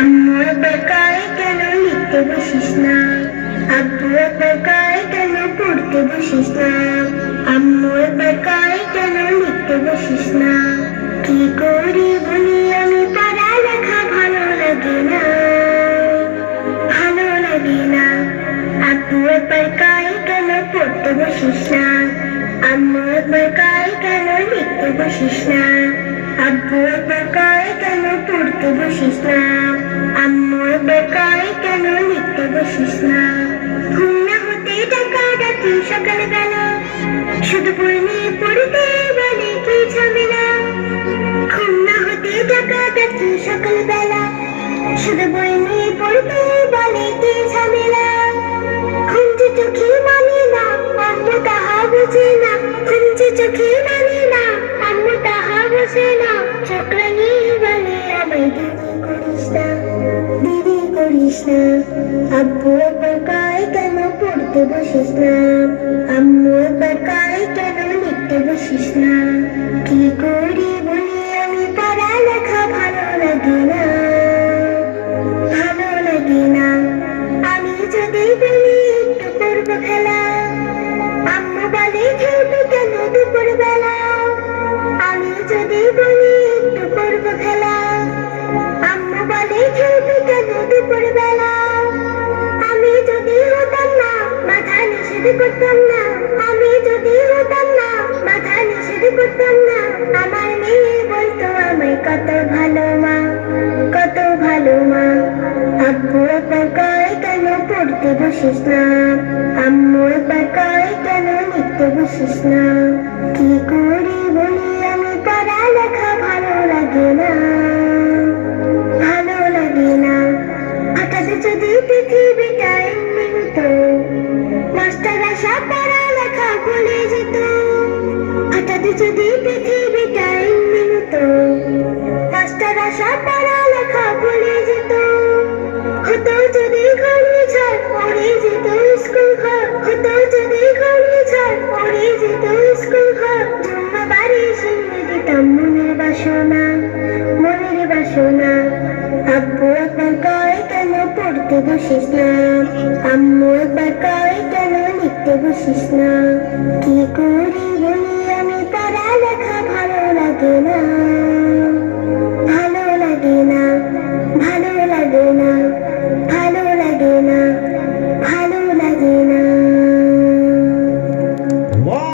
আম্মু একবার কয় কেন লিখতে বসিস না, আব্বু একবার কয় কেন পড়তে বসিস না, আম্মু একবার কয় কেন লিখতে বসিস না। কি করি বলি আমি পড়ালেখা ভালো লাগে না, ভালো লাগে না। আব্বু একবার কয় কেন পড়তে বসিস না, আম্মু একবার কয় কেন লিখতে বসিস না, আব্বু একবার কয় কেন পড়তে বসিস না, আম্মু একবার কয় কেন লিখতে বসিস না। ঘুম না হতে টাকা ডাকি সকালবেলা, শুধু বই নিয়ে পড়তে বলে কি ঝামেলা। ঘুম না হতে টাকা ডাকি সকালবেলা, শুধু বই নিয়ে পড়তে বলে কি ঝামেলা। ঘুম যে চোখে মানে না, আম্মু তাহা বুঝে না, ঘুম যে চোখে মানে না, আম্মু তাহা বুঝে না। চোখ রাঙিয়ে বলে আমায় দেরি করিস না, দেরি করিস না। আব্বু একবার কয় কেন পড়তে বসিস না, আম্মু একবার কয় কেন লিখতে বসিস না। কি করি বলি আমি পড়ালেখা ভালো লাগে না, ভালো লাগে না। আমি যদি বলি একটু করবো খেলা, আম্মু বলে খেলবি কেন দুপুর বেলা। আমি যদি বলি একটু করবো খেলা, আম্মু বলে খেলবি কেন দুপুর বেলা। আমি যদি হতাম না মাথা নিষেধ করতাম না, আমি যদি হতাম না মাথা নিষেধ করতাম না। আমার মেয়ে বলতো আমায় কত ভালো মা, কত ভালো মা। আব্বু একবার কয় কেন পড়তে বসিস না, আম্মু একবার কয় কেন লিখতে বসিস না। কি করি বলি আমি পড়ালেখা ভালো লাগে না, ভালো লাগে না। হঠাৎ যদি পৃথিবীটা এমনি হতো, মাস্টার আসা পড়ালেখা ভুলে যেত। হঠাৎ যদি পৃথিবীটা এমনি হতো, মাস্টার আসা পড়ালেখা ভুলে যেত। হতো যদি ঘূর্ণিঝড় পড়ে যেত স্কুল ঘর, হতো যদি ঘূর্ণিঝড় পড়ে যেত স্কুল ঘর। জুম্মা বাড়ি শুনে দিতাম মনের বাসনা, মনের বাসনা। আব্বু একবার কয় কেন পড়তে বসিস না, আম্মু একবার কয় কেন লিখতে বসিস না। কি করি